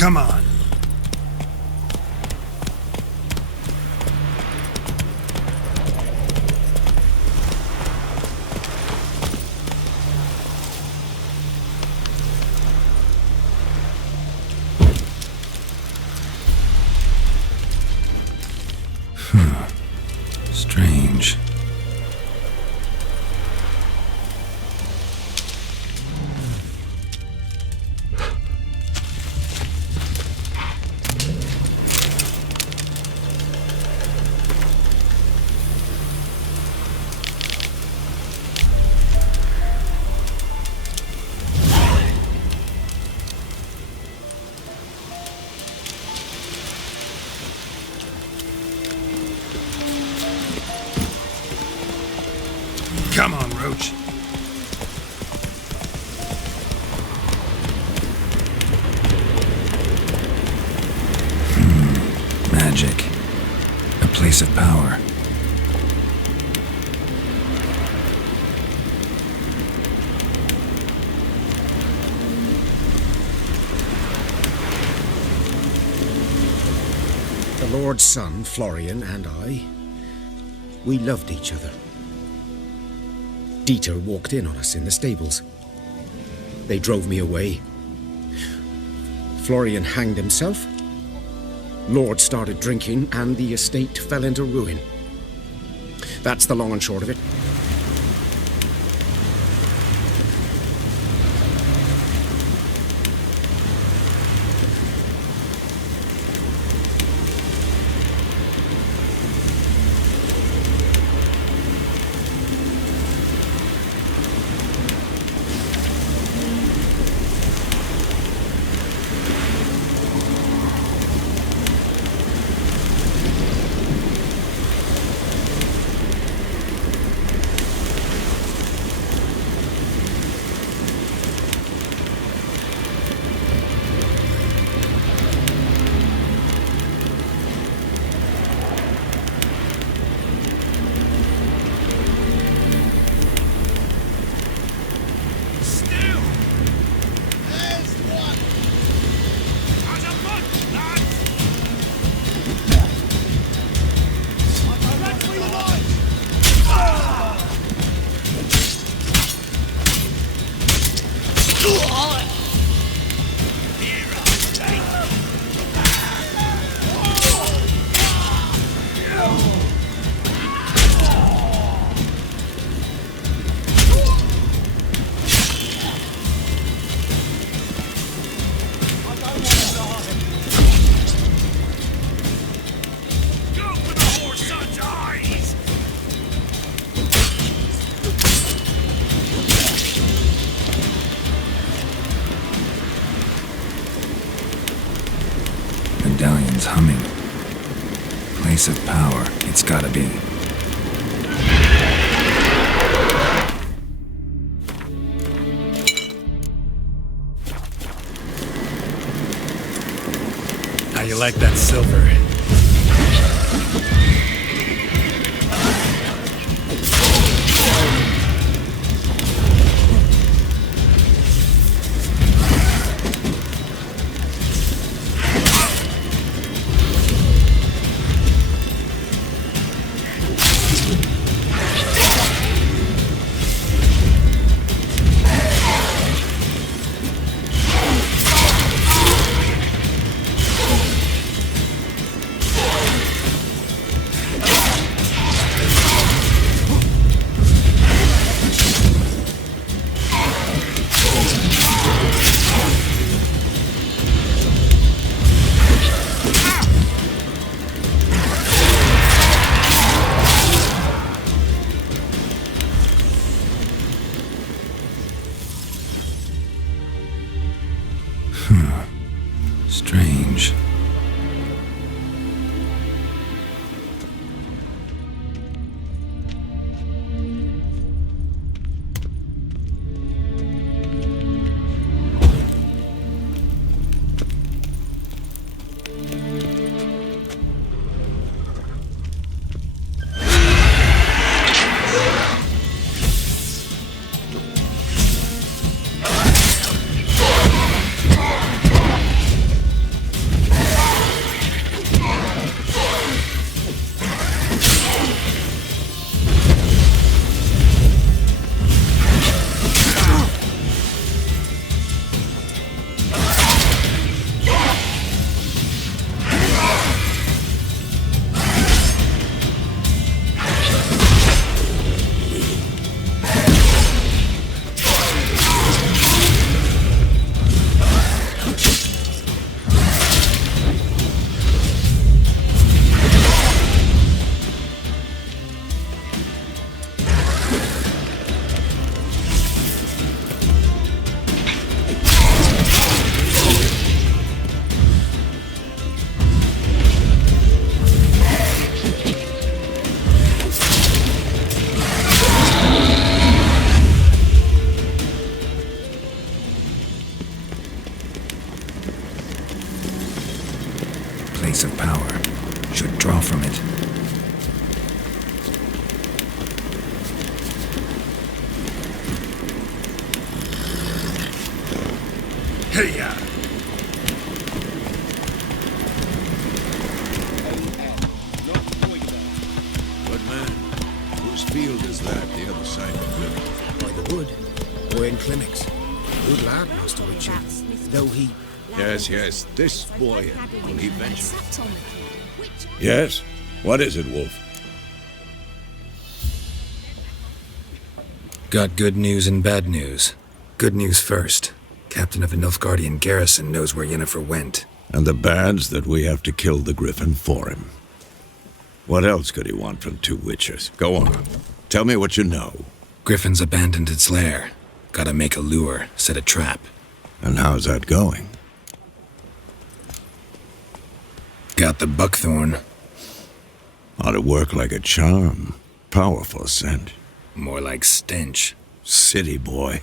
Come on. Strange. Come on, Roach. Magic. A place of power. The Lord's son, Florian, and I, we loved each other. Dieter walked in on us in the stables. They drove me away. Florian hanged himself. Lord started drinking, and the estate fell into ruin. That's the long and short of it. Medallion's humming. Place of power, it's gotta be. How you like that silver? Hiya! Good man. Whose field is that, the other side of the river? By the wood. We're in Clinics. Good lad, Master Richard. Though he... Yes, this boy will he venture. Yes? What is it, Wolf? Got good news and bad news. Good news first. Captain of the Nilfgaardian garrison knows where Yennefer went. And the bad's that we have to kill the Griffin for him. What else could he want from two witchers? Go on. Tell me what you know. Griffin's abandoned its lair. Gotta make a lure, set a trap. And how's that going? Got the buckthorn. Ought to work like a charm. Powerful scent. More like stench. City boy.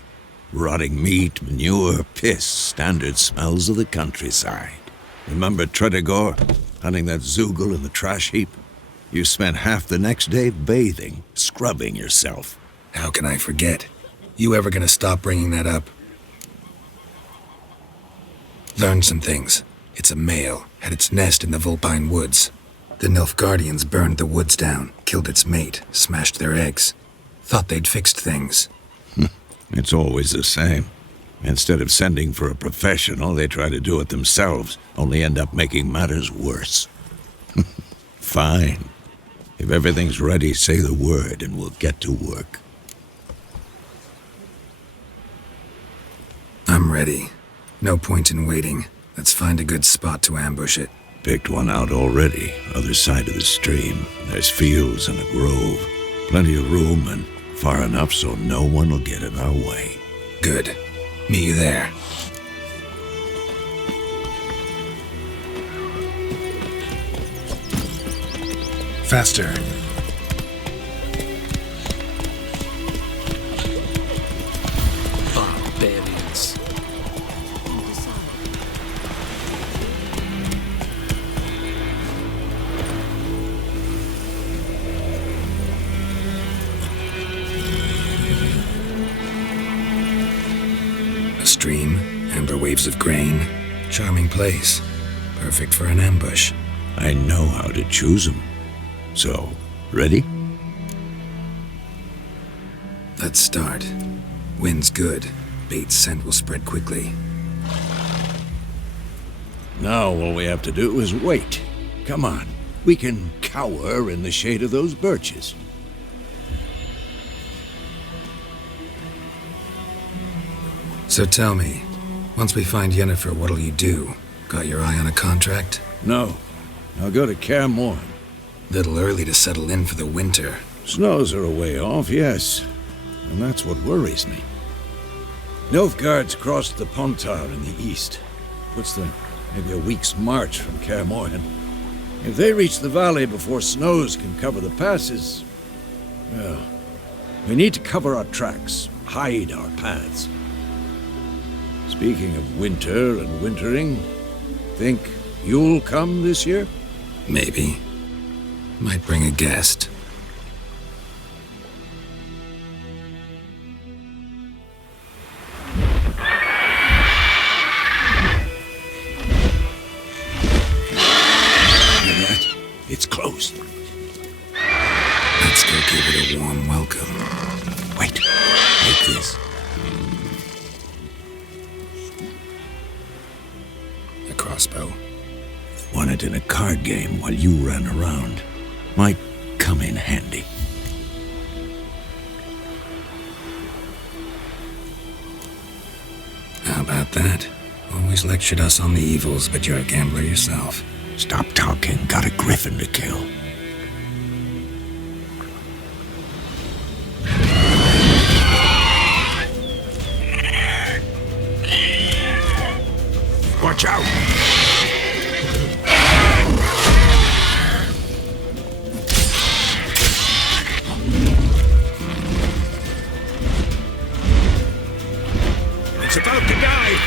Rotting meat, manure, piss. Standard smells of the countryside. Remember Tredegor? Hunting that Zoogle in the trash heap? You spent half the next day bathing, scrubbing yourself. How can I forget? You ever gonna stop bringing that up? Learned some things. It's a male, had its nest in the Vulpine Woods. The Nilfgaardians burned the woods down, killed its mate, smashed their eggs. Thought they'd fixed things. It's always the same. Instead of sending for a professional, they try to do it themselves, only end up making matters worse. Fine. If everything's ready, say the word and we'll get to work. I'm ready. No point in waiting. Let's find a good spot to ambush it. Picked one out already, other side of the stream. There's fields and a grove. Plenty of room and far enough so no one will get in our way. Good. Meet you there. Faster. Barbarians. A stream, amber waves of grain. Charming place. Perfect for an ambush. I know how to choose them. So, ready? Let's start. Wind's good. Bait's scent will spread quickly. Now all we have to do is wait. Come on. We can cower in the shade of those birches. So tell me, once we find Yennefer, what'll you do? Got your eye on a contract? No. I'll go to Kaer Morhen. Little early to settle in for the winter. Snows are a way off, yes. And that's what worries me. Nilfgaard's crossed the Pontar in the east. Puts them maybe a week's march from Kaer Morhen. If they reach the valley before snows can cover the passes, well, we need to cover our tracks, hide our paths. Speaking of winter and wintering, think you'll come this year? Maybe. Might bring a guest. It's closed. Let's go give it a warm welcome. Wait, take this. A crossbow. Won it in a card game while you ran around. Might come in handy. How about that? Always lectured us on the evils, but you're a gambler yourself. Stop talking. Got a Griffin to kill. Watch out! It's about to die!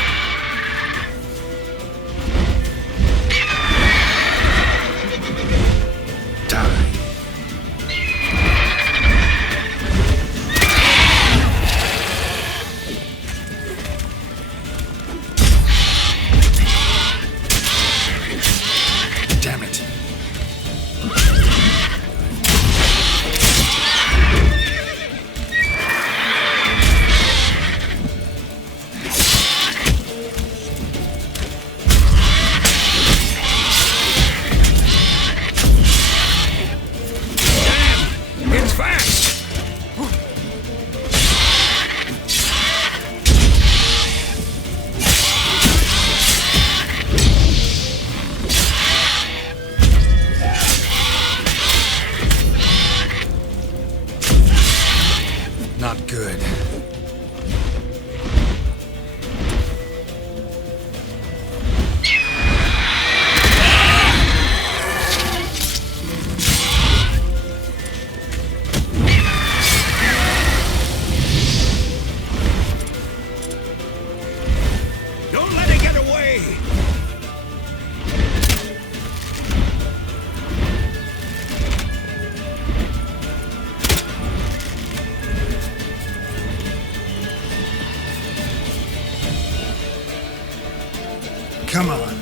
Come on.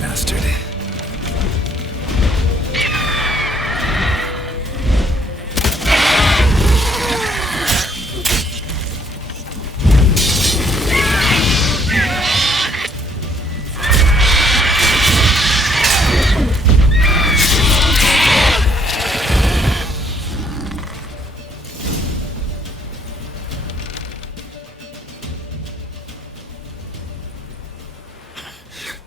Bastard.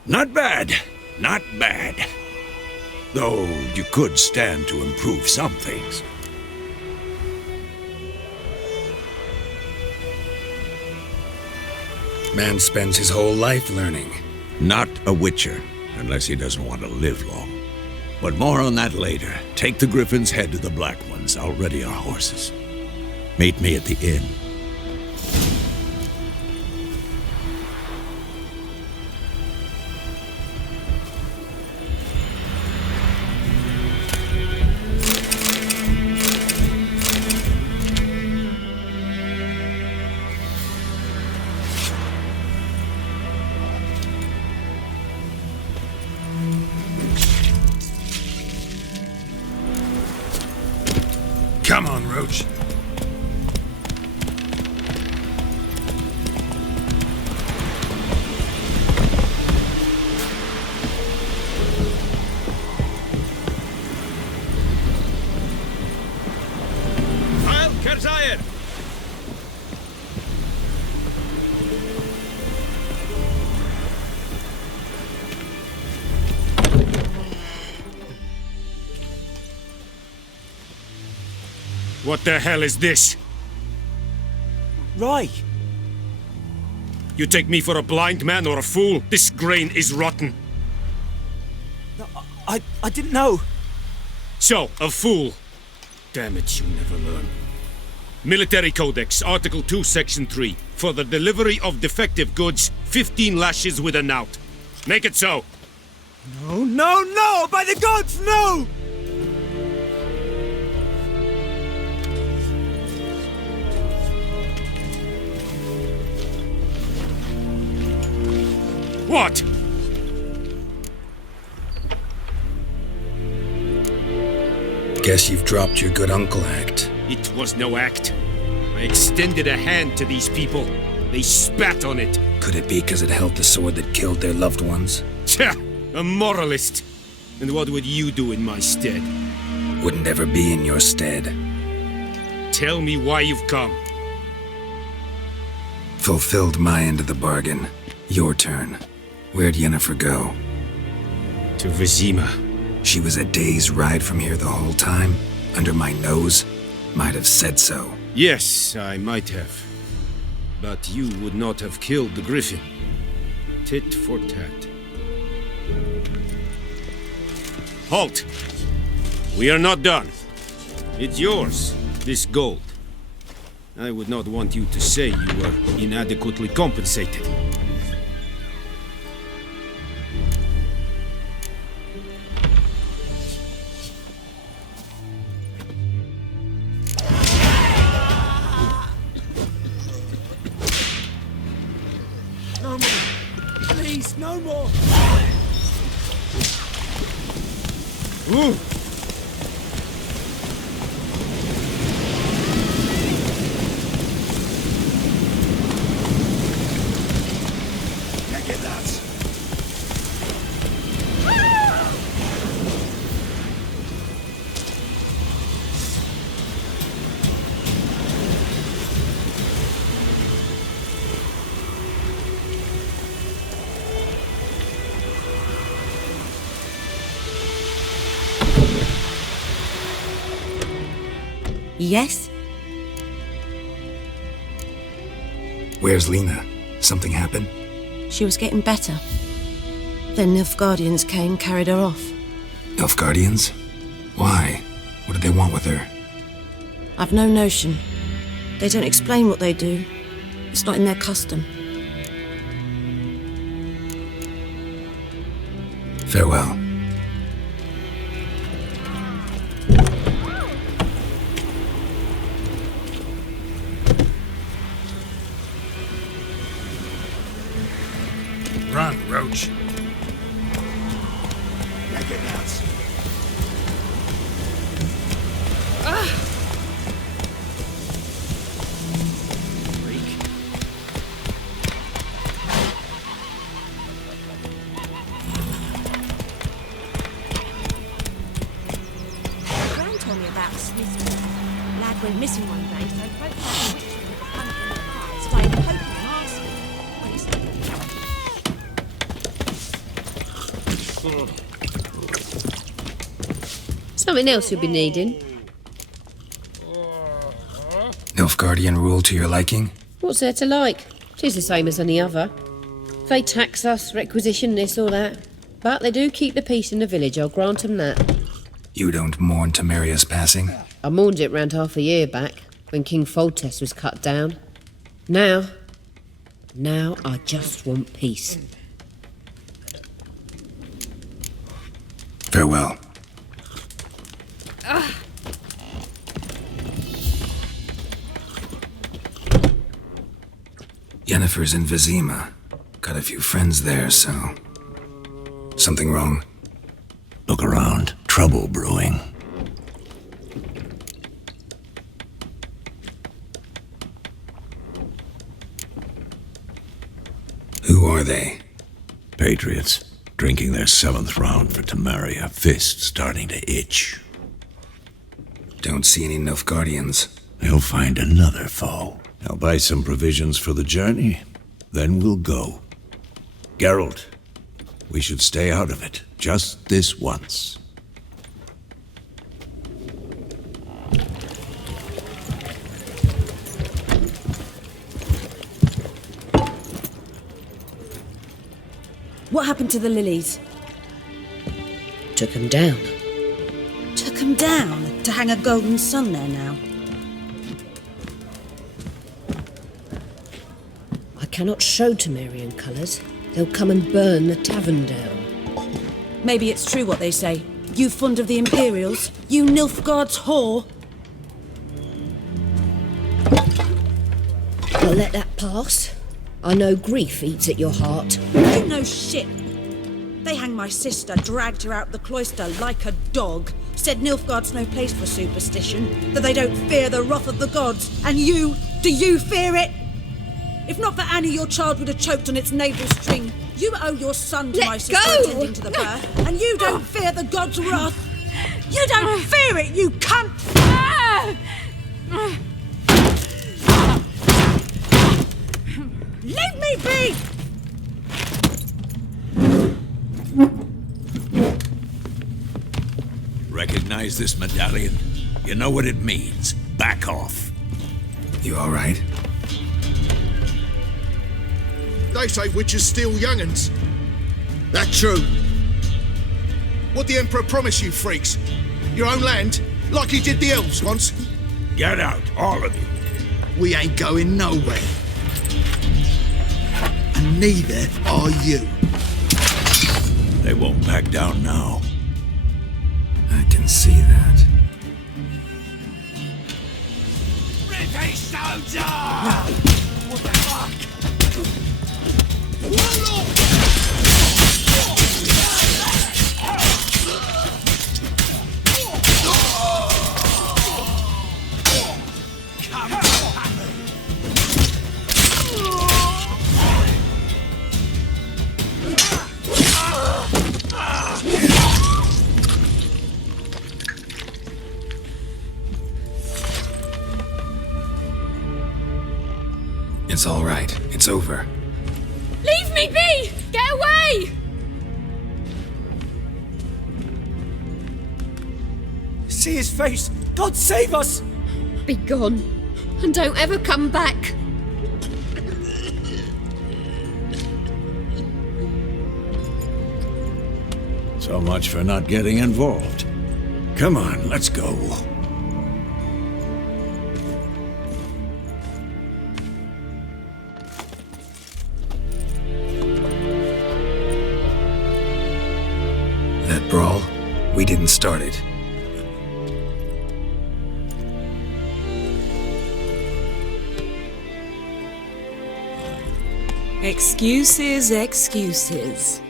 Not bad. Not bad. Though you could stand to improve some things. Man spends his whole life learning. Not a witcher, unless he doesn't want to live long. But more on that later. Take the Griffin's head to the Black Ones. I'll ready our horses. Meet me at the inn. Come on, Roach. What the hell is this? Rye! You take me for a blind man or a fool? This grain is rotten. I didn't know. So, a fool. Damn it, you never learn. Military Codex, Article 2, Section 3. For the delivery of defective goods, 15 lashes with a knout. Make it so. No, no, no! By the gods, no! What? Guess you've dropped your good uncle act. It was no act. I extended a hand to these people. They spat on it. Could it be because it held the sword that killed their loved ones? Tch, a moralist. And what would you do in my stead? Wouldn't ever be in your stead. Tell me why you've come. Fulfilled my end of the bargain. Your turn. Where'd Yennefer go? To Vizima. She was a day's ride from here the whole time? Under my nose? Might have said so. Yes, I might have. But you would not have killed the Griffin. Tit for tat. Halt! We are not done. It's yours, this gold. I would not want you to say you were inadequately compensated. No more! Please, no more! Ooh. Get that! Yes? Where's Lena? Something happened? She was getting better. Then Nilfgaardians came, carried her off. Nilfgaardians? Why? What did they want with her? I've no notion. They don't explain what they do. It's not in their custom. Farewell. Run, Roach. Make it nuts. Gran told me about Smith. Lad went missing one day, so folk found a witch with a hundred in the bar. Started poking and asking. Well, he said, Something else you'll be needing. Nilfgaardian rule to your liking? What's there to like? 'Tis the same as any other. They tax us, requisition this or that. But they do keep the peace in the village, I'll grant 'em that. You don't mourn Temeria's passing? I mourned it round half a year back, when King Foltest was cut down. Now I just want peace. Farewell. Yennefer's in Vizima. Got a few friends there, so... Something wrong? Look around. Trouble brewing. Who are they? Patriots. Drinking their 7th round for Temeria. Fist starting to itch. Don't see any Nilfgaardians. They'll find another foe. I'll buy some provisions for the journey. Then we'll go. Geralt, we should stay out of it. Just this once. What happened to the lilies? Took 'em down. Took 'em down to hang a golden sun there now. I cannot show Temerian colours. They'll come and burn the tavern down. Maybe it's true what they say. You fond of the Imperials? You Nilfgaard's whore? I'll let that pass. I know grief eats at your heart. You know shit. They hanged my sister, dragged her out the cloister like a dog. Said Nilfgaard's no place for superstition, that they don't fear the wrath of the gods. And you, do you fear it? If not for Annie, your child would have choked on its navel string. You owe your son to Let my sister go! attending to the birth, and you don't fear the gods' wrath. You don't fear it, you cunt! Leave me be! Recognize this medallion? You know what it means. Back off. You all right? They say witches steal young'uns. That true? What the Emperor promise you, freaks? Your own land? Like he did the elves once? Get out, all of you. We ain't going nowhere. And neither are you. They won't back down now. I can see that. British soldier! What the fuck? It's all right. It's over. leave me be! Get away! See his face! God save us! Be gone, and don't ever come back. So much for not getting involved. Come on, let's go. That brawl, we didn't start it. Excuses, excuses.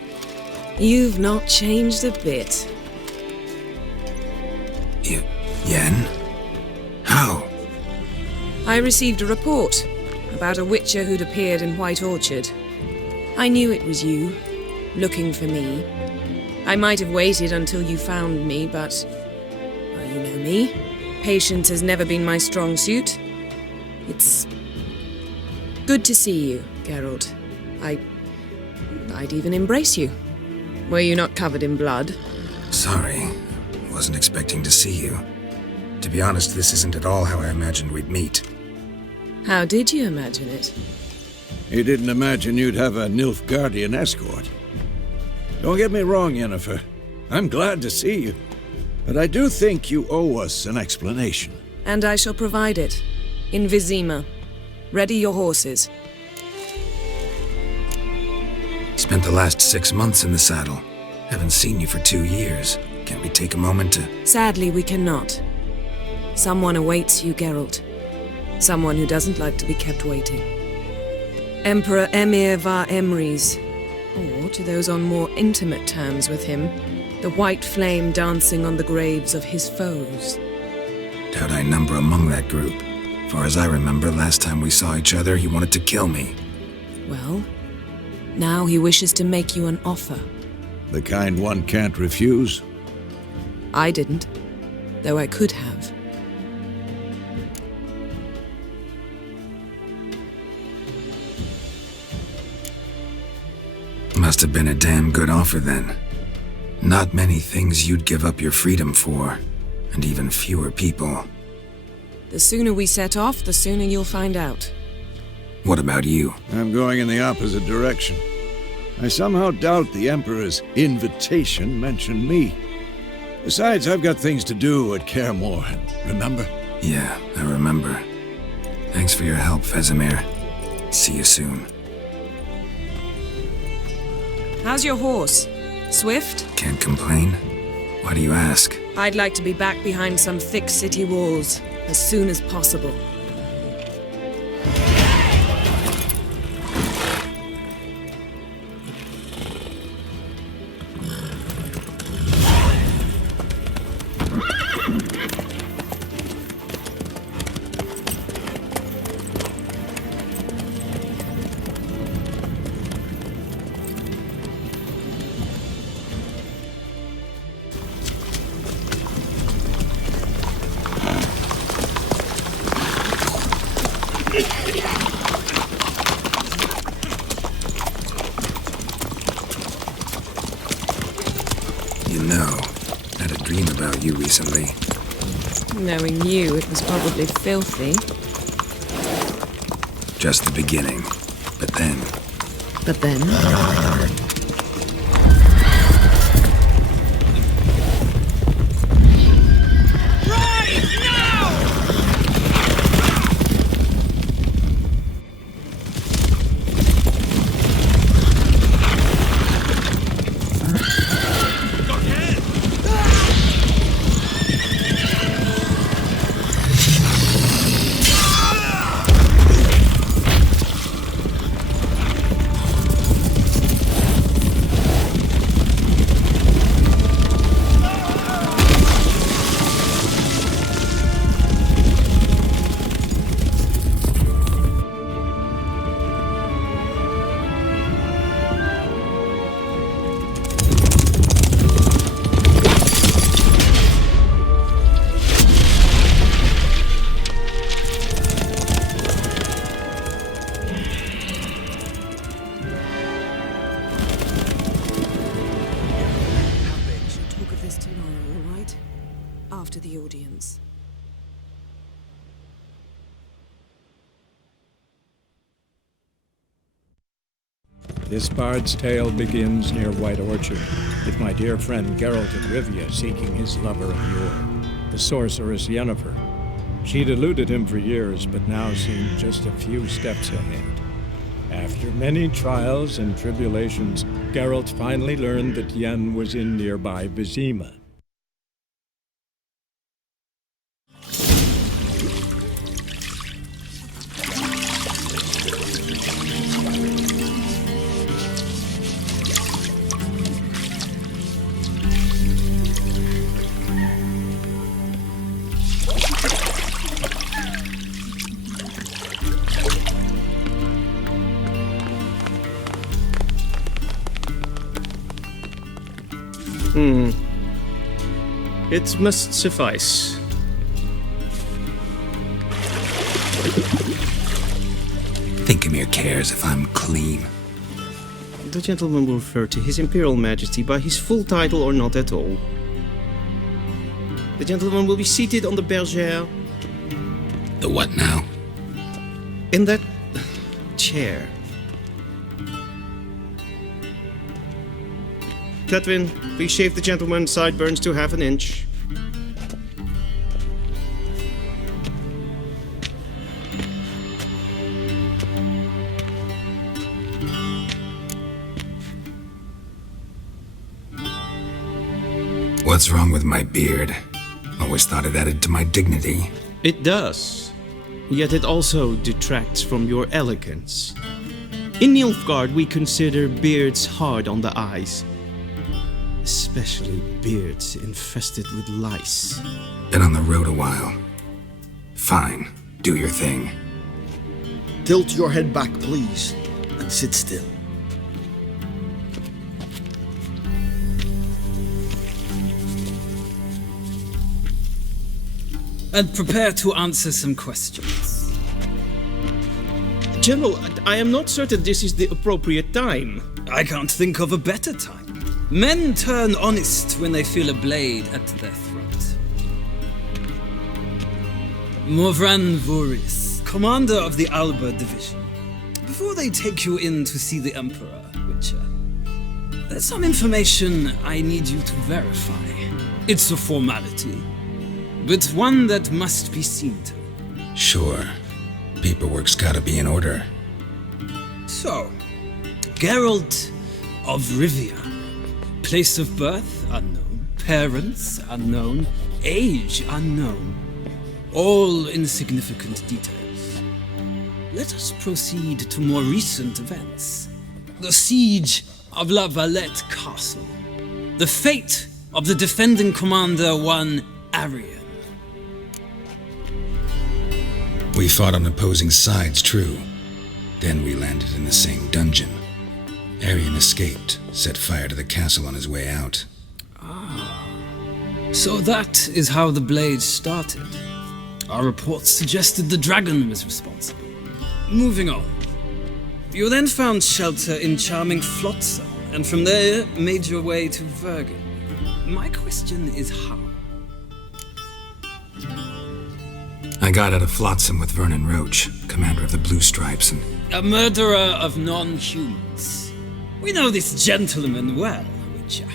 You've not changed a bit. Yen? How? I received a report about a witcher who'd appeared in White Orchard. I knew it was you, looking for me. I might have waited until you found me, but... well, you know me. Patience has never been my strong suit. It's... good to see you, Geralt. I'd even embrace you. Were you not covered in blood? Sorry. Wasn't expecting to see you. To be honest, this isn't at all how I imagined we'd meet. How did you imagine it? He didn't imagine you'd have a Nilfgaardian escort. Don't get me wrong, Yennefer. I'm glad to see you. But I do think you owe us an explanation. And I shall provide it. In Vizima. Ready your horses. Spent the last 6 months in the saddle. Haven't seen you for 2 years. Can we take a moment to... Sadly, we cannot. Someone awaits you, Geralt. Someone who doesn't like to be kept waiting. Emperor Emhyr var Emrys. Or, to those on more intimate terms with him, the white flame dancing on the graves of his foes. Doubt I number among that group. Far as I remember, last time we saw each other, he wanted to kill me. Well, now he wishes to make you an offer. The kind one can't refuse? I didn't, though I could have. Must have been a damn good offer then. Not many things you'd give up your freedom for, and even fewer people. The sooner we set off, the sooner you'll find out. What about you? I'm going in the opposite direction. I somehow doubt the Emperor's invitation mentioned me. Besides, I've got things to do at Kaer Morhen, remember? Yeah, I remember. Thanks for your help, Vizima. See you soon. How's your horse? Swift? Can't complain. Why do you ask? I'd like to be back behind some thick city walls as soon as possible. You recently. Knowing you, it was probably filthy. Just the beginning. But then... But then? After the audience. This bard's tale begins near White Orchard, with my dear friend Geralt of Rivia seeking his lover of yore, the sorceress Yennefer. She'd eluded him for years, but now seemed just a few steps ahead. After many trials and tribulations, Geralt finally learned that Yen was in nearby Vizima. It must suffice. Think Emhyr cares if I'm clean? The gentleman will refer to His Imperial Majesty by his full title or not at all. The gentleman will be seated on the bergère. The what now? In that chair. Catwin, please shave the gentleman's sideburns to half an inch. What's wrong with my beard? Always thought it added to my dignity. It does. Yet it also detracts from your elegance. In Nilfgaard, we consider beards hard on the eyes. Especially beards infested with lice. Been on the road a while. Fine, do your thing. Tilt your head back, please, and sit still. And prepare to answer some questions. General, I am not certain this is the appropriate time. I can't think of a better time. Men turn honest when they feel a blade at their throat. Morvran Voris, commander of the Alba Division. Before they take you in to see the Emperor, Witcher, there's some information I need you to verify. It's a formality, but one that must be seen to. Sure. Paperwork's gotta be in order. So, Geralt of Rivia. Place of birth unknown, parents unknown, age unknown. All insignificant details. Let us proceed to more recent events. The siege of La Valette Castle. The fate of the defending commander, one Arian. We fought on opposing sides, true. Then we landed in the same dungeon. Arian escaped, set fire to the castle on his way out. So that is how the blade started. Our reports suggested the dragon was responsible. Moving on. You then found shelter in charming Flotsam, and from there made your way to Vergen. My question is how? I got out of Flotsam with Vernon Roach, commander of the Blue Stripes, and... A murderer of non-humans. We know this gentleman well, Witcher.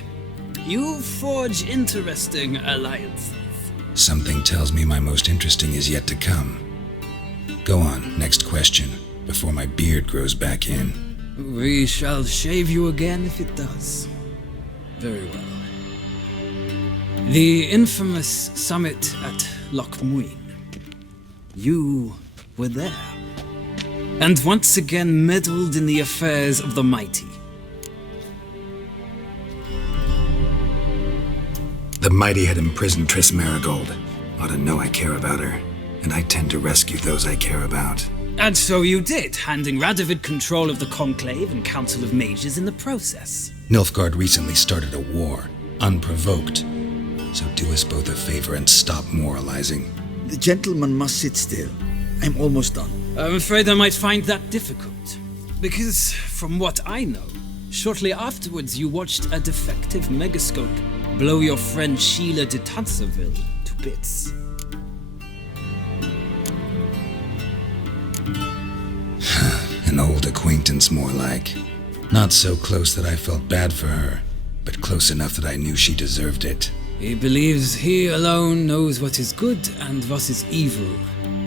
You forge interesting alliances. Something tells me my most interesting is yet to come. Go on, next question, before my beard grows back in. We shall shave you again if it does. Very well. The infamous summit at Loch Muin. You were there. And once again meddled in the affairs of the mighty. The mighty had imprisoned Triss Marigold. Ought to know I care about her, and I tend to rescue those I care about. And so you did, handing Radovid control of the Conclave and Council of Mages in the process. Nilfgaard recently started a war, unprovoked. So do us both a favor and stop moralizing. The gentleman must sit still. I'm almost done. I'm afraid I might find that difficult. Because, from what I know, shortly afterwards you watched a defective megascope blow your friend Sheila de Tanserville to bits. An old acquaintance, more like. Not so close that I felt bad for her, but close enough that I knew she deserved it. He believes he alone knows what is good and what is evil,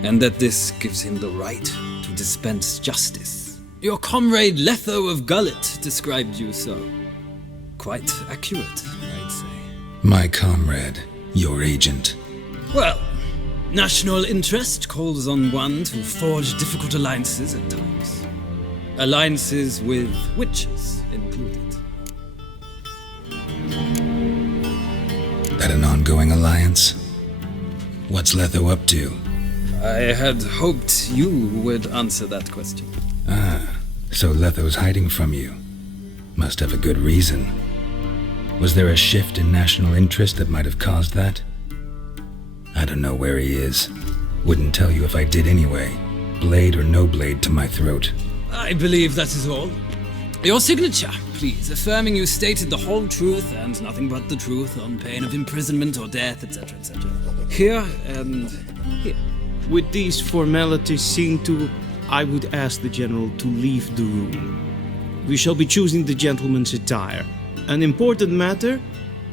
and that this gives him the right to dispense justice. Your comrade Letho of Gullet described you so. Quite accurate, I'd say. My comrade, your agent. Well, national interest calls on one to forge difficult alliances at times. Alliances with witches included. That an ongoing alliance? What's Letho up to? I had hoped you would answer that question. Ah, so Letho's hiding from you. Must have a good reason. Was there a shift in national interest that might have caused that? I don't know where he is. Wouldn't tell you if I did anyway. Blade or no blade to my throat. I believe that is all. Your signature, please, affirming you stated the whole truth and nothing but the truth on pain of imprisonment or death, etc., etc. Here and here. With these formalities seen to, I would ask the general to leave the room. We shall be choosing the gentleman's attire. An important matter,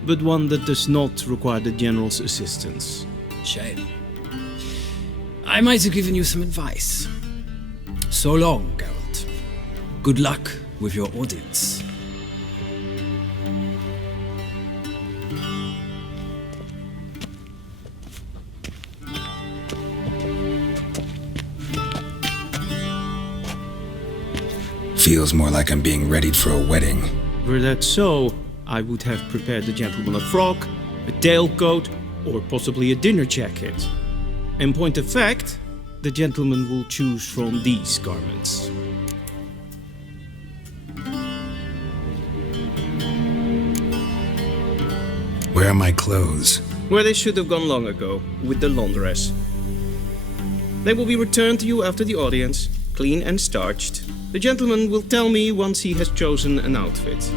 but one that does not require the general's assistance. Shame. I might have given you some advice. So long, Geralt. Good luck with your audience. Feels more like I'm being readied for a wedding. Were that so, I would have prepared the gentleman a frock, a tailcoat, or possibly a dinner jacket. In point of fact, the gentleman will choose from these garments. Where are my clothes? Where they should have gone long ago, with the laundress. They will be returned to you after the audience, clean and starched. The gentleman will tell me once he has chosen an outfit.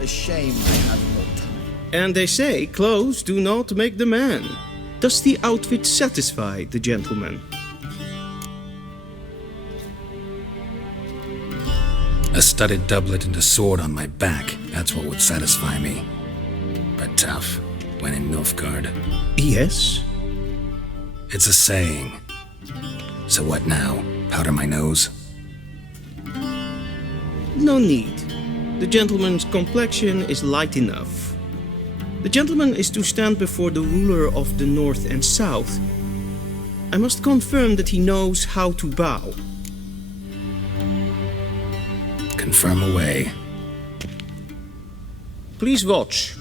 A shame I have no time. And they say clothes do not make the man. Does the outfit satisfy the gentleman? A studded doublet and a sword on my back, that's what would satisfy me. But tough, when in Nilfgaard. Yes? It's a saying. So what now? Powder my nose? No need. The gentleman's complexion is light enough. The gentleman is to stand before the ruler of the North and South. I must confirm that he knows how to bow. Confirm away. Please watch.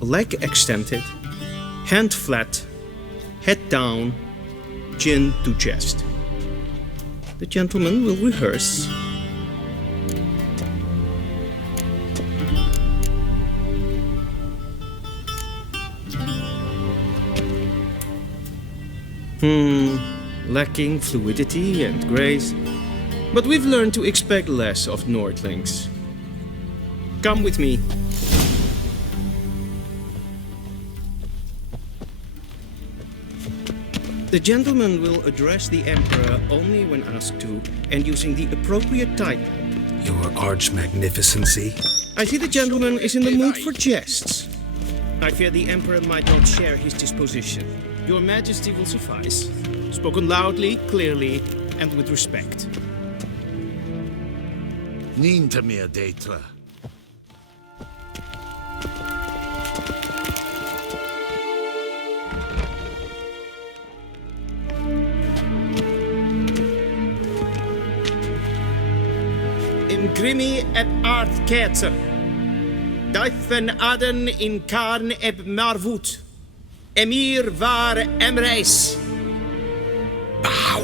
Leg extended, hand flat, head down, chin to chest. The gentleman will rehearse. Lacking fluidity and grace. But we've learned to expect less of Nordlings. Come with me. The gentleman will address the Emperor only when asked to, and using the appropriate title. Your arch-magnificency? I see the gentleman is in the mood for jests. I fear the Emperor might not share his disposition. Your Majesty will suffice. Spoken loudly, clearly, and with respect. Nínta mé détra. Grimi eb art ketzer. Duifen aden in karn eb marvoet. Emhyr var emreis. Bow!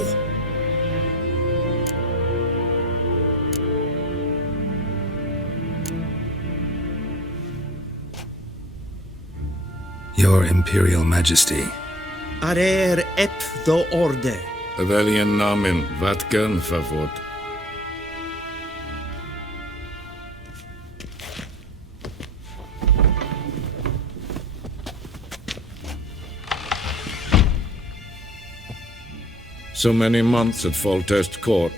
Your Imperial Majesty. Arer ep the orde. Velian namen, vatkan favort. So many months at Foltest Court,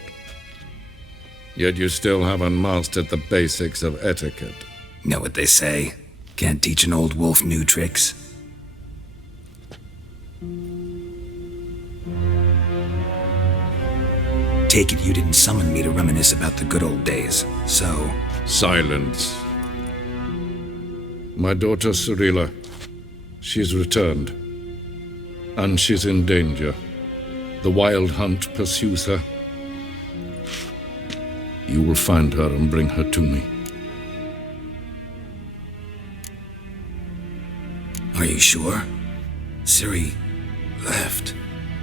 yet you still haven't mastered the basics of etiquette. Know what they say? Can't teach an old wolf new tricks. take it you didn't summon me to reminisce about the good old days, so... Silence. My daughter Cirilla, she's returned. And she's in danger. The Wild Hunt pursues her. You will find her and bring her to me. Are you sure? Ciri left.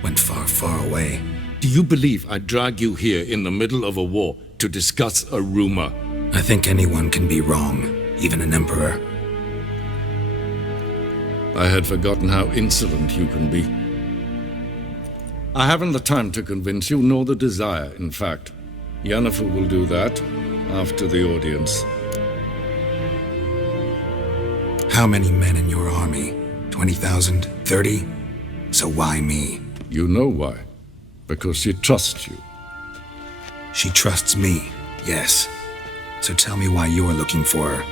Went far, far away. Do you believe I'd drag you here in the middle of a war to discuss a rumor? I think anyone can be wrong, even an emperor. I had forgotten how insolent you can be. I haven't the time to convince you, nor the desire, in fact. Yennefer will do that after the audience. How many men in your army? 20,000? 30? So why me? You know why. Because she trusts you. She trusts me, yes. So tell me why you're looking for her.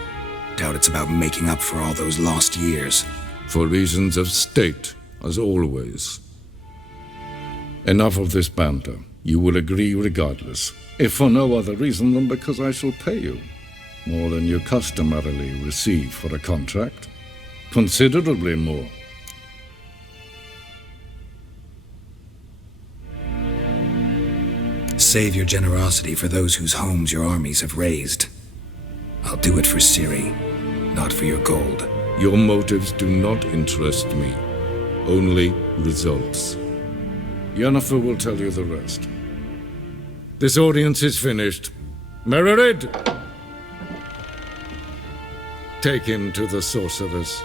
Doubt it's about making up for all those lost years. For reasons of state, as always. Enough of this banter. You will agree regardless, if for no other reason than because I shall pay you more than you customarily receive for a contract. Considerably more. Save your generosity for those whose homes your armies have razed. I'll do it for Ciri, not for your gold. Your motives do not interest me. Only results. Yennefer will tell you the rest. This audience is finished. Mererid! Take him to the sorceress.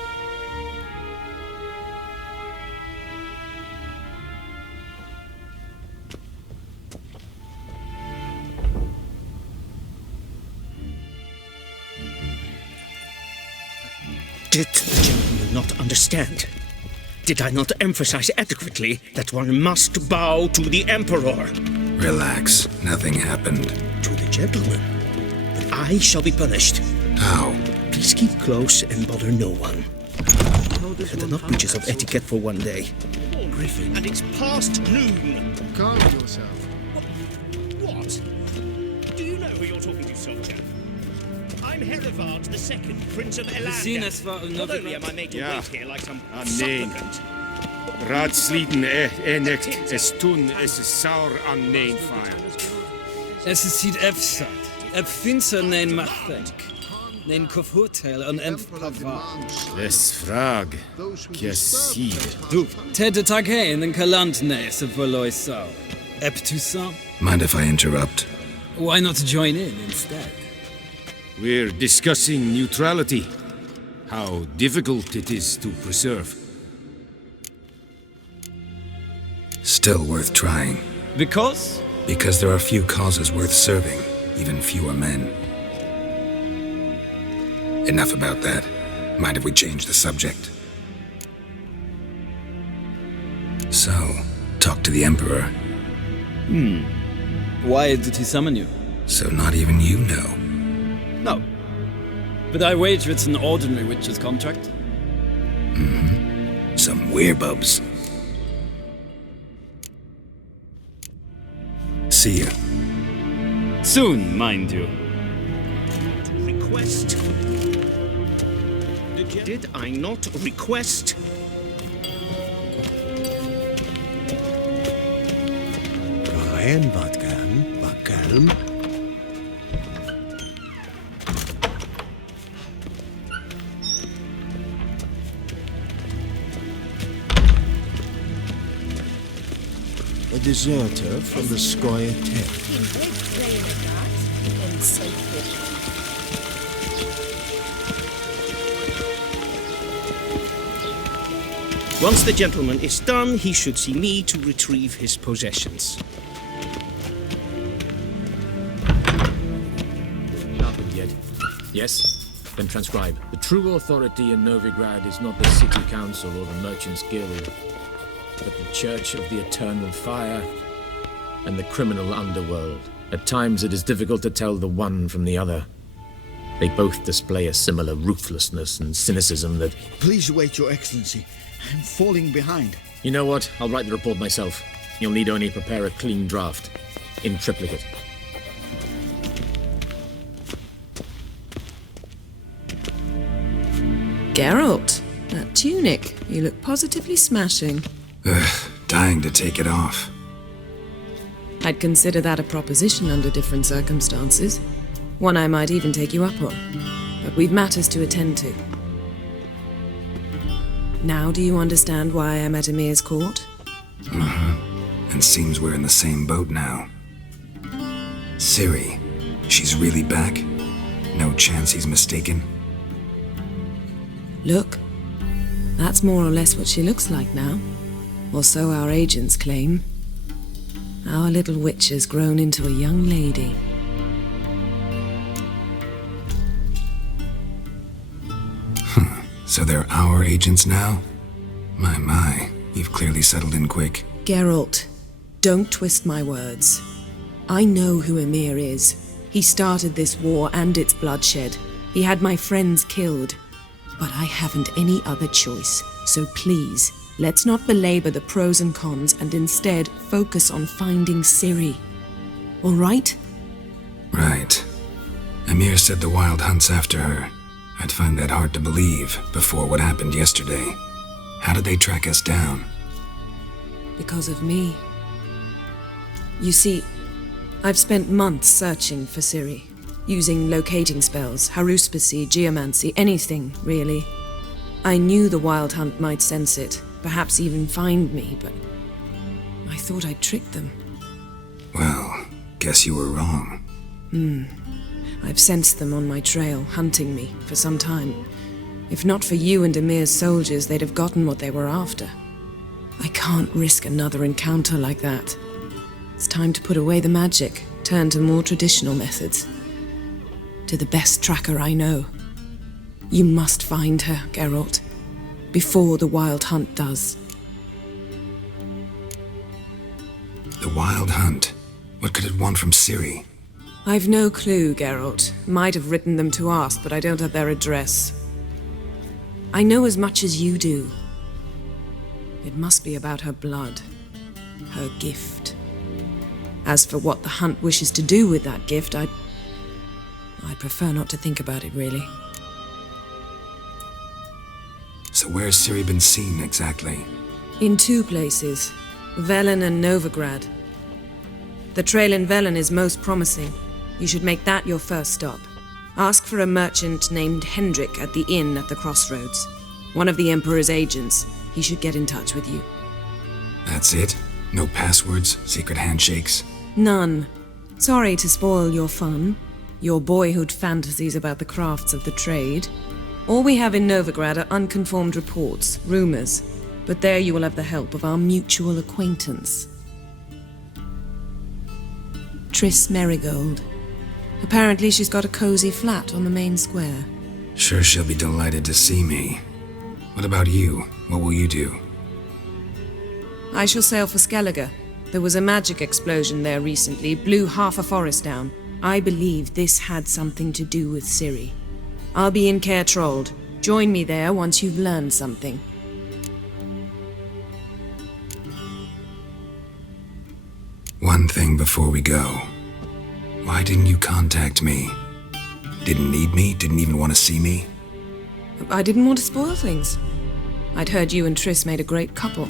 Did the gentleman not understand? Did I not emphasize adequately that one must bow to the Emperor? Relax. Nothing happened. To the gentleman. But I shall be punished. How? Please keep close and bother no one. We had enough breaches of etiquette for one day. Griffin. And it's past noon. Calm yourself. What? Do you know who you're talking to, soldier? I'm Herivard II, Prince of Elander. Not only am I made to wait here like some supplicant. Raadsleden echt es tun es saur an nein fire. Es is ziet efsat. Ep finser nein machtek. Nein kofhotel an emf pava. Es frag. Kiasid. Du, tete tag hein den kalant nes of verloy sau. Ep Toussaint? Mind if I interrupt? Why not join in instead? We're discussing neutrality. How difficult it is to preserve. Still worth trying. Because? Because there are few causes worth serving, even fewer men. Enough about that. Mind if we change the subject? So, talk to the Emperor. Why did he summon you? So not even you know. No. But I wager it's an ordinary witch's contract. Some werebubs. See ya. Soon, mind you. Request? Did I not request? Ryan Vatkan, Bakalm. A deserter from the Squire tent. Once the gentleman is done, he should see me to retrieve his possessions. Nothing yet. Yes? Then transcribe. The true authority in Novigrad is not the City Council or the Merchants' Guild, but the Church of the Eternal Fire and the criminal underworld. At times it is difficult to tell the one from the other. They both display a similar ruthlessness and cynicism that... Please wait, Your Excellency. I'm falling behind. You know what? I'll write the report myself. You'll need only prepare a clean draft. in triplicate. Geralt, that tunic. You look positively smashing. Dying to take it off. I'd consider that a proposition under different circumstances. One I might even take you up on. But we've matters to attend to. Now do you understand why I'm at Emhyr's court? And seems we're in the same boat now. Ciri, she's really back? No chance he's mistaken? Look, that's more or less what she looks like now. Or so our agents claim. Our little witch has grown into a young lady. So they're our agents now? My, you've clearly settled in quick. Geralt, don't twist my words. I know who Emhyr is. He started this war and its bloodshed. He had my friends killed. But I haven't any other choice. So please, let's not belabor the pros and cons and instead focus on finding Ciri. All right? Right. Emhyr said the Wild Hunt's after her. I'd find that hard to believe before what happened yesterday. How did they track us down? Because of me. You see, I've spent months searching for Ciri, using locating spells, haruspicy, geomancy, anything, really. I knew the Wild Hunt might sense it, perhaps even find me, but I thought I'd tricked them. Well, guess you were wrong. I've sensed them on my trail, hunting me, for some time. If not for you and Emhyr's soldiers, they'd have gotten what they were after. I can't risk another encounter like that. It's time to put away the magic, turn to more traditional methods. To the best tracker I know. You must find her, Geralt, before the Wild Hunt does. The Wild Hunt? What could it want from Ciri? I've no clue, Geralt. Might have written them to ask, but I don't have their address. I know as much as you do. It must be about her blood. Her gift. As for what the Hunt wishes to do with that gift, I'd prefer not to think about it, really. So where's Ciri been seen, exactly? In two places. Velen and Novigrad. The trail in Velen is most promising. You should make that your first stop. Ask for a merchant named Hendrik at the inn at the crossroads. One of the Emperor's agents. He should get in touch with you. That's it? No passwords? Secret handshakes? None. Sorry to spoil your fun. Your boyhood fantasies about the crafts of the trade. All we have in Novigrad are unconfirmed reports, rumors. But there you will have the help of our mutual acquaintance. Triss Merigold. Apparently she's got a cozy flat on the main square. Sure she'll be delighted to see me. What about you? What will you do? I shall sail for Skellige. There was a magic explosion there recently, blew half a forest down. I believe this had something to do with Ciri. I'll be in Caer Trold. Join me there once you've learned something. One thing before we go. Why didn't you contact me? Didn't need me? Didn't even want to see me? I didn't want to spoil things. I'd heard you and Triss made a great couple.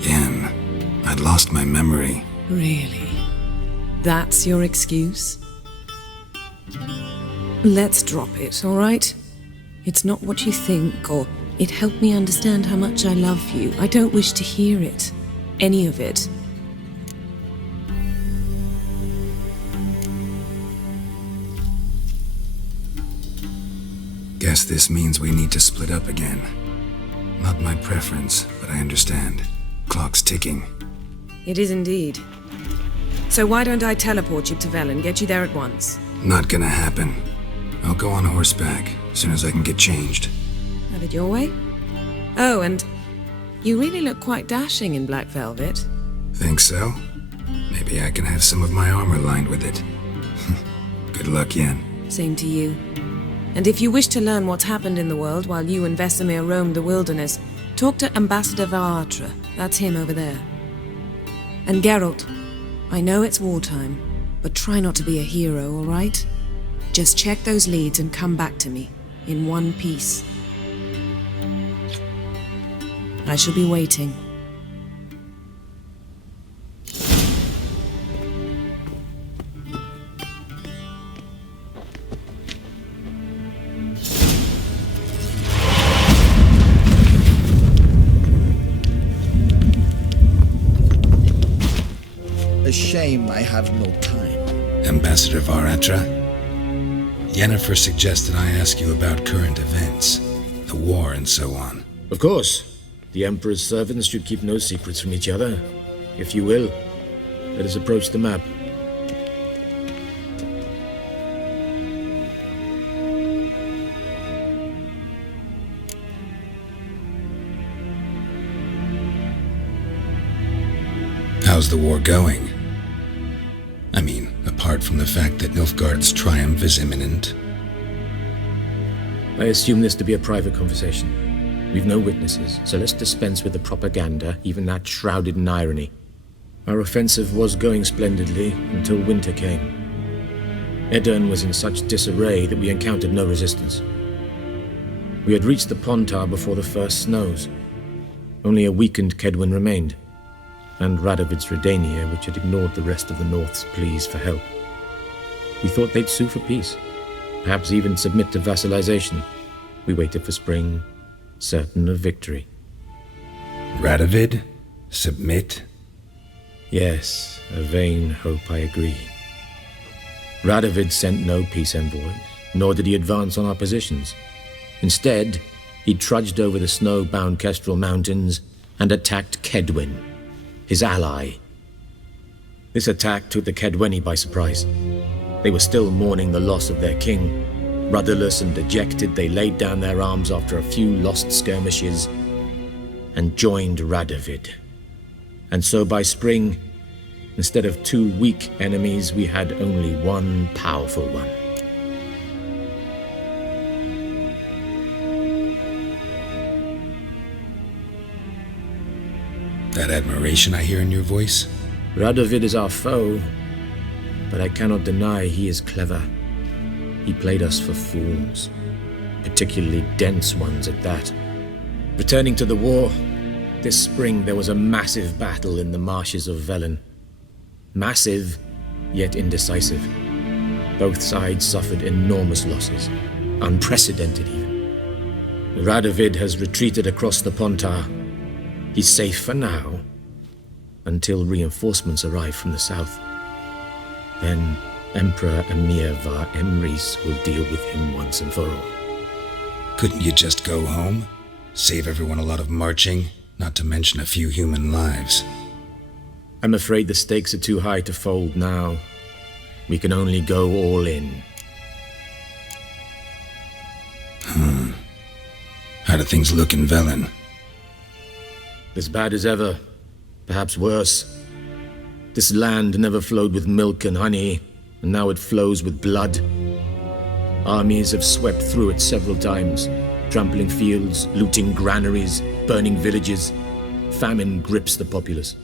Yen, I'd lost my memory. Really? That's your excuse? Let's drop it, all right? It's not what you think, or it helped me understand how much I love you. I don't wish to hear it. Any of it. Guess this means we need to split up again. Not my preference, but I understand. Clock's ticking. It is indeed. So why don't I teleport you to Velen, get you there at once? Not gonna happen. I'll go on horseback, as soon as I can get changed. Have it your way? Oh, and you really look quite dashing in black velvet. Think so? Maybe I can have some of my armor lined with it. Good luck, Yen. Same to you. And if you wish to learn what's happened in the world while you and Vesemir roamed the wilderness, talk to Ambassador Varatra. That's him over there. And Geralt, I know it's wartime, but try not to be a hero, all right? Just check those leads and come back to me, in one piece. I shall be waiting. A shame I have no time. Ambassador Varatra, Yennefer suggested I ask you about current events, the war and so on. Of course. The Emperor's servants should keep no secrets from each other. If you will, let us approach the map. How's the war going? I mean, apart from the fact that Nilfgaard's triumph is imminent. I assume this to be a private conversation. We've no witnesses, so let's dispense with the propaganda, even that shrouded in irony. Our offensive was going splendidly until winter came. Edirn was in such disarray that we encountered no resistance. We had reached the Pontar before the first snows. Only a weakened Kedwen remained, and Radovid's Redania, which had ignored the rest of the North's pleas for help. We thought they'd sue for peace, perhaps even submit to vassalization. We waited for spring, certain of victory. Radovid? Submit? Yes, a vain hope, I agree. Radovid sent no peace envoys, nor did he advance on our positions. Instead, he trudged over the snow-bound Kestrel Mountains and attacked Kedwen, his ally. This attack took the Kedweni by surprise. They were still mourning the loss of their king. Rudderless and dejected, they laid down their arms after a few lost skirmishes and joined Radovid. And so by spring, instead of 2 weak enemies, we had only one powerful one. That admiration I hear in your voice? Radovid is our foe, but I cannot deny he is clever. He played us for fools, particularly dense ones at that. Returning to the war, this spring there was a massive battle in the marshes of Velen. Massive, yet indecisive. Both sides suffered enormous losses, unprecedented even. Radovid has retreated across the Pontar. He's safe for now, until reinforcements arrive from the south. Then Emperor Emhyr var Emrys will deal with him once and for all. Couldn't you just go home? Save everyone a lot of marching, not to mention a few human lives. I'm afraid the stakes are too high to fold now. We can only go all in. How do things look in Velen? As bad as ever, perhaps worse. This land never flowed with milk and honey, and now it flows with blood. Armies have swept through it several times, trampling fields, looting granaries, burning villages. Famine grips the populace.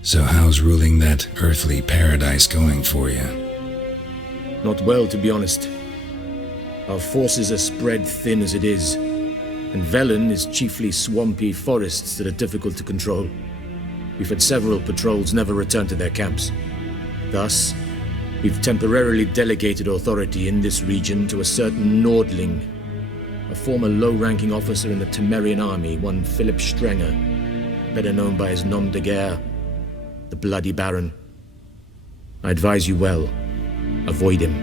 So how's ruling that earthly paradise going for you? Not well, to be honest. Our forces are spread thin as it is, and Velen is chiefly swampy forests that are difficult to control. We've had several patrols never return to their camps. Thus, we've temporarily delegated authority in this region to a certain Nordling, a former low-ranking officer in the Temerian army, one Philip Strenger, better known by his nom de guerre, the Bloody Baron. I advise you well, avoid him.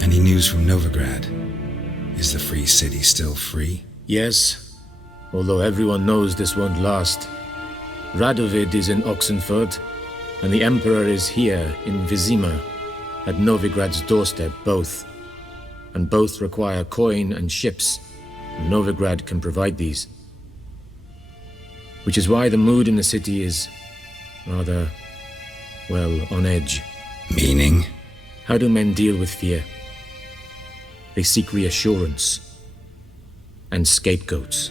Any news from Novigrad? Is the free city still free? Yes, although everyone knows this won't last. Radovid is in Oxenfurt, and the Emperor is here in Vizima, at Novigrad's doorstep, both. And both require coin and ships, and Novigrad can provide these. Which is why the mood in the city is rather, well, on edge. Meaning? How do men deal with fear? They seek reassurance. and scapegoats.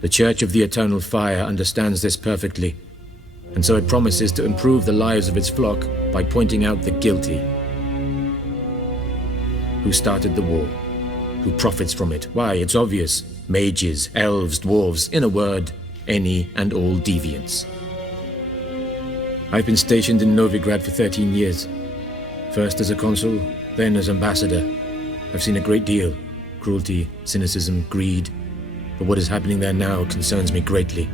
The Church of the Eternal Fire understands this perfectly, and so it promises to improve the lives of its flock by pointing out the guilty. Who started the war? Who profits from it? Why, it's obvious. Mages, elves, dwarves, in a word, any and all deviants. I've been stationed in Novigrad for 13 years. First as a consul, then as ambassador. I've seen a great deal. Cruelty, cynicism, greed. But what is happening there now concerns me greatly.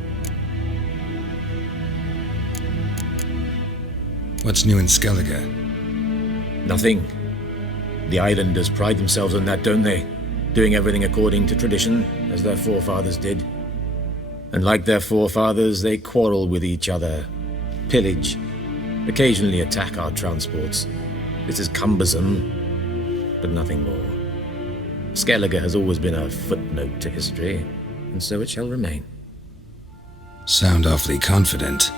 What's new in Skellige? Nothing. The islanders pride themselves on that, don't they? Doing everything according to tradition, as their forefathers did. And like their forefathers, they quarrel with each other, pillage, occasionally attack our transports. This is cumbersome, but nothing more. Skellige has always been a footnote to history, and so it shall remain. Sound awfully confident.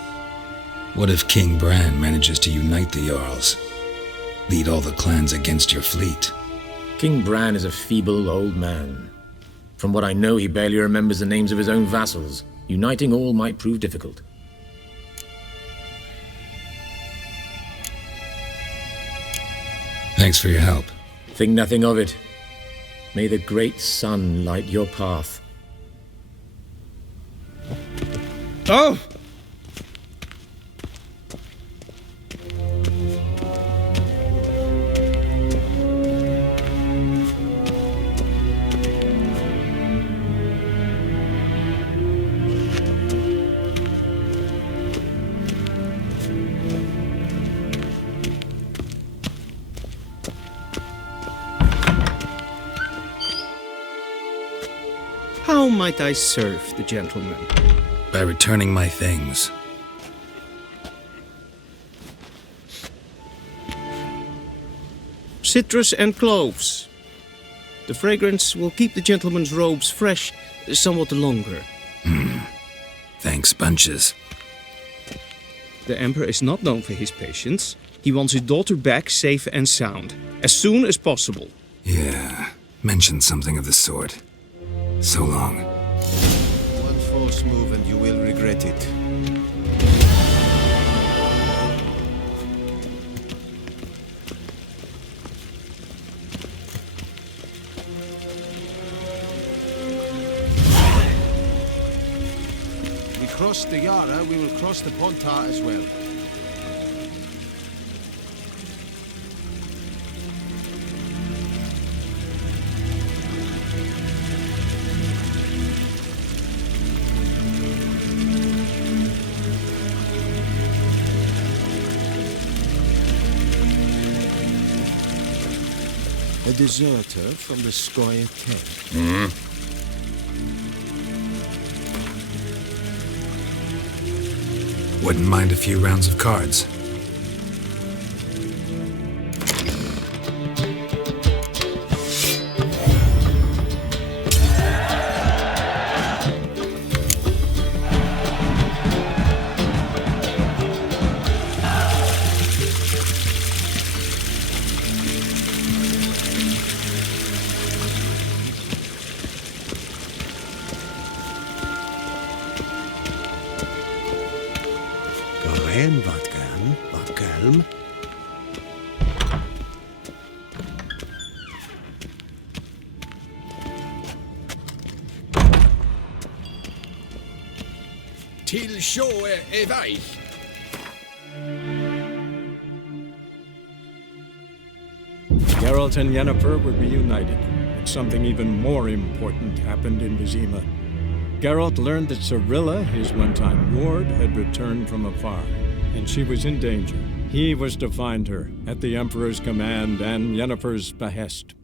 What if King Bran manages to unite the Jarls? Lead all the clans against your fleet? King Bran is a feeble old man. From what I know, he barely remembers the names of his own vassals. Uniting all might prove difficult. Thanks for your help. Think nothing of it. May the great sun light your path. Oh! How might I serve the gentleman? By returning my things. Citrus and cloves. The fragrance will keep the gentleman's robes fresh somewhat longer. Thanks, bunches. The Emperor is not known for his patience. He wants his daughter back safe and sound, as soon as possible. Yeah, mentioned something of the sort. So long. One false move and you will regret it. We cross the Yara, we will cross the Pontar as well. A deserter from the Skoye camp. Wouldn't mind a few rounds of cards. Vatkelm. Till sjøe er vei. Geralt and Yennefer were reunited, but something even more important happened in Vizima. Geralt learned that Cirilla, his one-time ward, had returned from afar, and she was in danger. He was to find her, at the Emperor's command and Yennefer's behest.